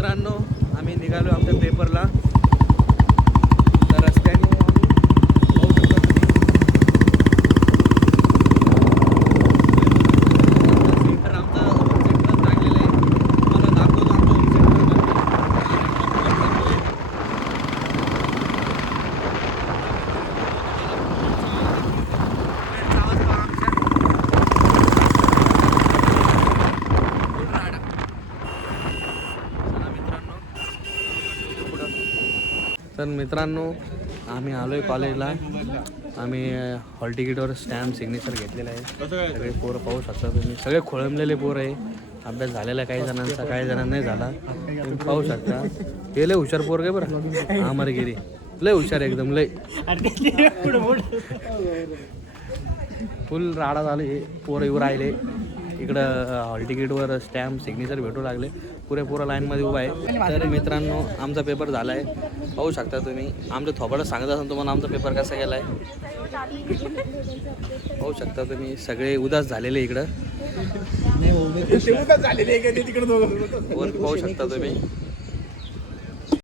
मित्रांनो आम्ही निघालो आमच्या पेपरला. तर रस्त्याने आम्ही पाहू शकतो सेंटर आमचं होम सेंटर लागलेलं आहे. तुम्हाला दाखवतो आमचं होम सेंटर. तर मित्रांनो आम्ही आलो आहे कॉलेजला. आम्ही हॉल तिकीटवर स्टॅम्प सिग्नेचर घेतलेलं आहे. सगळे पोरं पाहू शकता तुम्ही. सगळे खोळंबलेले पोरं आहे. अभ्यास झालेला काही जणांचा, काही जणांना नाही झाला. तुम्ही पाहू शकता. हे लय हुशार पोर काय बरं आमरगिरी. लय हुशार एकदम लय. फुल राडा झाले हे पोरं येऊ राहिले. इकडं हॉल तिकीटवर स्टॅम्प सिग्नेचर भेटू लागले. पुरेपूर लाईनमध्ये उभा आहे. तर मित्रांनो आमचा पेपर झाला आहे. पाहू शकता तुम्ही. आमच्या थोबाडं सांगत असाल तुम्हाला आमचा पेपर कसा गेला आहे. पाहू शकता तुम्ही. सगळे उदास झालेले इकडं. पाहू शकता तुम्ही.